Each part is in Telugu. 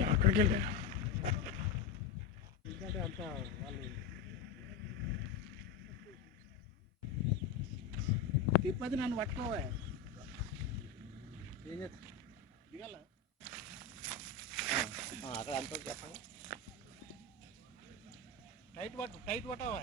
అక్కడికి వెళ్ళా ఎందుకంటే తిరుపతి నన్ను పట్టుకోవా. ఏం చేస్తా? దిగాల? అక్కడ అంత చెప్పండి. టైట్ పట్టు టైట్ పట్టావా?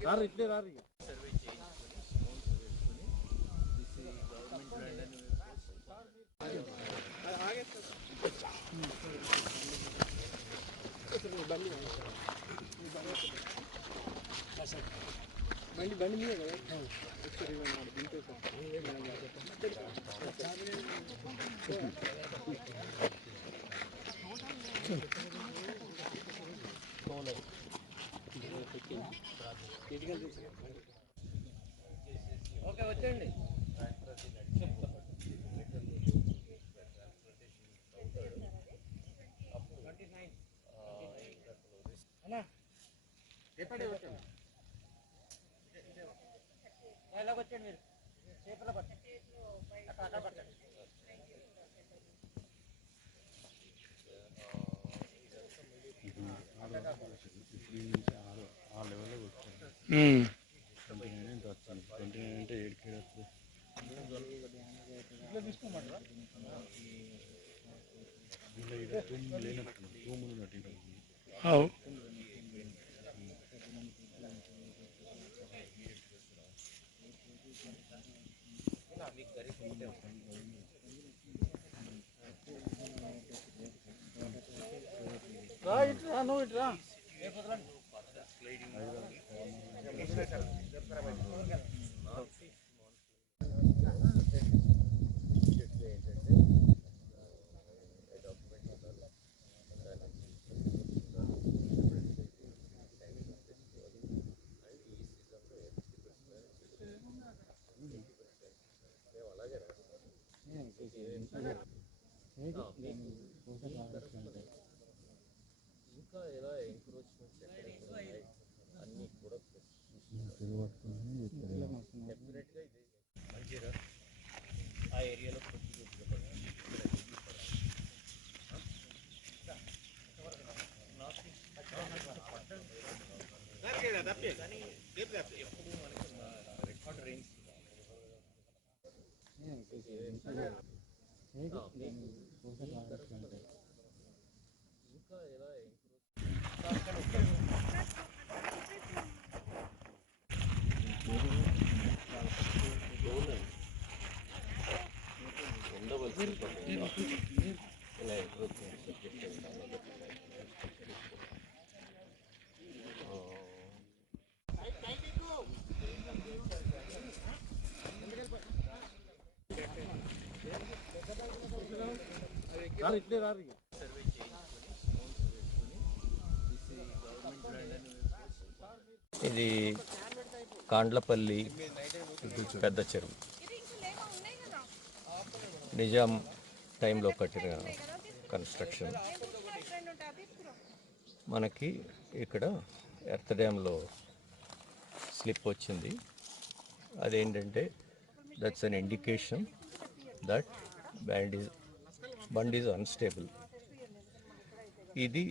ఎయిట్ సార్ మీరు పక్కన ఎంతండి ట్వంటీ నైన్ అవును రారు ఇట్లే రారు ఇక బండి బండి మీద కదా ఒకసారి ఇవ్వండి, దింపేసాను. ఓకే వచ్చేయండి అన్నా రేపటి వచ్చాను ఇలాగ వచ్చేయండి మీరు చేపల పట్టండి అక్కడ పట్టండి ಹೌದು ಇಟ್ರಾ ಇಟ್ರಾ ఇంకా ఎలా ఎంక్రోచ్మెంట్స్ ఎక్కడ ఎప్పుడు మనకి రికార్డ్ రేంజ్. ఇంకా ఎలా ఎంక్రోచ్ ఇలా ఎంక్రోచ్మెంట్ రారు ఇట్లే రారు సర్వే ఇది కాండ్లపల్లి పెద్ద చెరువు. నిజాం టైంలో కట్టిన కన్స్ట్రక్షన్. మనకి ఇక్కడ ఎర్త్ డ్యాంలో స్లిప్ వచ్చింది. అదేంటంటే that's an indication that band is bund is unstable ఇది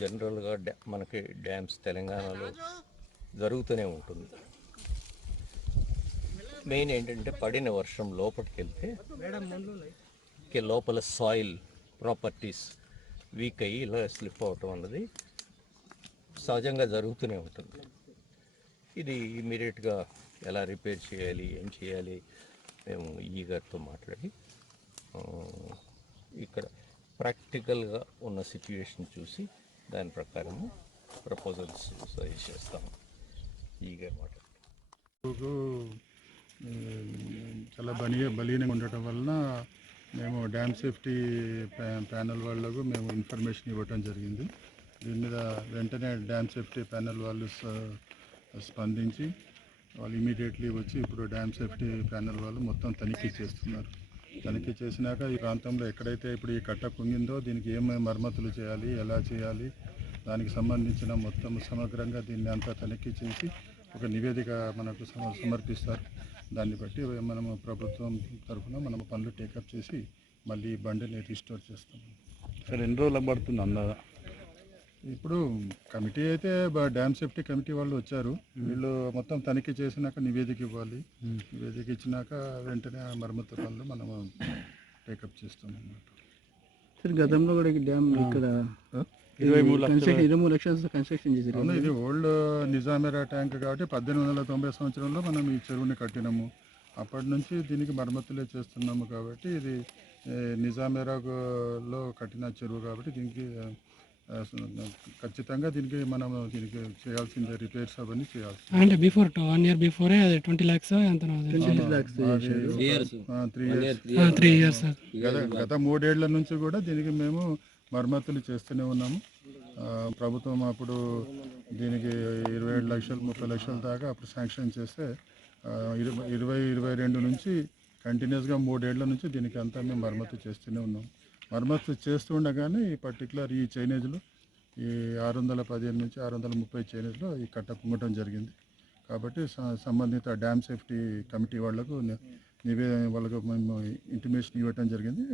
జనరల్గా డ్యా మనకి డ్యామ్స్ తెలంగాణలో జరుగుతూనే ఉంటుంది. మెయిన్ ఏంటంటే పడిన వర్షం లోపలికి వెళ్తే లోపల సాయిల్ ప్రాపర్టీస్ వీక్ అయ్యి ఇలా స్లిప్ అవటం అన్నది సహజంగా జరుగుతూనే ఉంటుంది. ఇది ఇమీడియట్గా ఎలా రిపేర్ చేయాలి ఏం చేయాలి మేము ఈ గారితో మాట్లాడి ఇక్కడ ప్రాక్టికల్గా ఉన్న సిచ్యువేషన్ చూసి దాని ప్రకారము ప్రపోజల్స్ సజెస్ట్ చేస్తాము. ఈ గారు మాట్లాడు చాలా బలి బలీనంగా ఉండటం వలన మేము డ్యామ్ సేఫ్టీ ప్యానల్ వాళ్ళకు మేము ఇన్ఫర్మేషన్ ఇవ్వటం జరిగింది. దీని మీద వెంటనే డ్యామ్ సేఫ్టీ ప్యానల్ వాళ్ళు స్పందించి వాళ్ళు ఇమీడియట్లీ వచ్చి ఇప్పుడు డ్యామ్ సేఫ్టీ ప్యానల్ వాళ్ళు మొత్తం తనిఖీ చేస్తున్నారు. తనిఖీ చేసినాక ఈ ప్రాంతంలో ఎక్కడైతే ఇప్పుడు ఈ కట్ట కుంగిందో దీనికి ఏమేమి మరమ్మతులు చేయాలి ఎలా చేయాలి దానికి సంబంధించిన మొత్తం సమగ్రంగా దీన్ని అంతా తనిఖీ చేసి ఒక నివేదిక మనకు సమ- సమర్పిస్తారు. దాన్ని బట్టి మనము ప్రభుత్వం తరఫున మనం పనులు టేకప్ చేసి మళ్ళీ బండిని రిస్టోర్ చేస్తాం. సార్ ఎన్ని రోజులకు పడుతుంది అందాదా ఇప్పుడు కమిటీ అయితే డ్యామ్ సేఫ్టీ కమిటీ వాళ్ళు వచ్చారు. వీళ్ళు మొత్తం తనిఖీ చేసినాక నివేదిక ఇవ్వాలి. నివేదిక ఇచ్చినాక వెంటనే ఆ మరమ్మతు పనులు మనము టేకప్ చేస్తాం అన్నమాట. సార్ గతంలో కూడా డ్యామ్ ఇక్కడ ఇరవై మూడు లక్షల. కన్స్ట్రక్షన్ ఇరవై మూడు లక్షల కన్స్ట్రక్షన్ చేశారు. అవును ఇది ఓల్డ్ నిజామేరా ట్యాంక్ కాబట్టి పద్దెనిమిది వందల తొంభై సంవత్సరంలో మనం ఈ చెరువుని కట్టినాము. అప్పటి నుంచి దీనికి మరమ్మతులే చేస్తున్నాము కాబట్టి ఇది నిజామేరాలో కట్టిన చెరువు కాబట్టి దీనికి ఖచ్చితంగా దీనికి మనం దీనికి చేయాల్సిందే రిపేర్స్ అవన్నీ చేయాల్సి అంటే బిఫోర్ వన్ ఇయర్ బిఫోరే అది ట్వంటీ ల్యాక్స్ ఎంత త్రీ ఇయర్స్ త్రీ ఇయర్స్ గత గత మూడేళ్ళ నుంచి కూడా దీనికి మేము మరమ్మతులు చేస్తూనే ఉన్నాము. ప్రభుత్వం అప్పుడు దీనికి ఇరవై ఏడు లక్షలు ముప్పై లక్షల దాకా అప్పుడు శాంక్షన్ చేస్తే ఇరవై ఇరవై ఇరవై రెండు నుంచి కంటిన్యూస్గా మూడేళ్ళ నుంచి దీనికి అంతా మేము మరమ్మతు చేస్తూనే ఉన్నాం మరమ్మతు చేస్తూ ఉండగానే ఈ పర్టికులర్ ఈ చైనేజ్లో ఈ ఆరు వందల పదిహేను నుంచి ఆరు వందల ముప్పై చైనేజ్లో ఈ కట్ట కుంగటం జరిగింది. కాబట్టి సంబంధిత డ్యామ్ సేఫ్టీ కమిటీ వాళ్ళకు నివేదన వాళ్ళకు మేము ఇంటిమేషన్ ఇవ్వటం జరిగింది.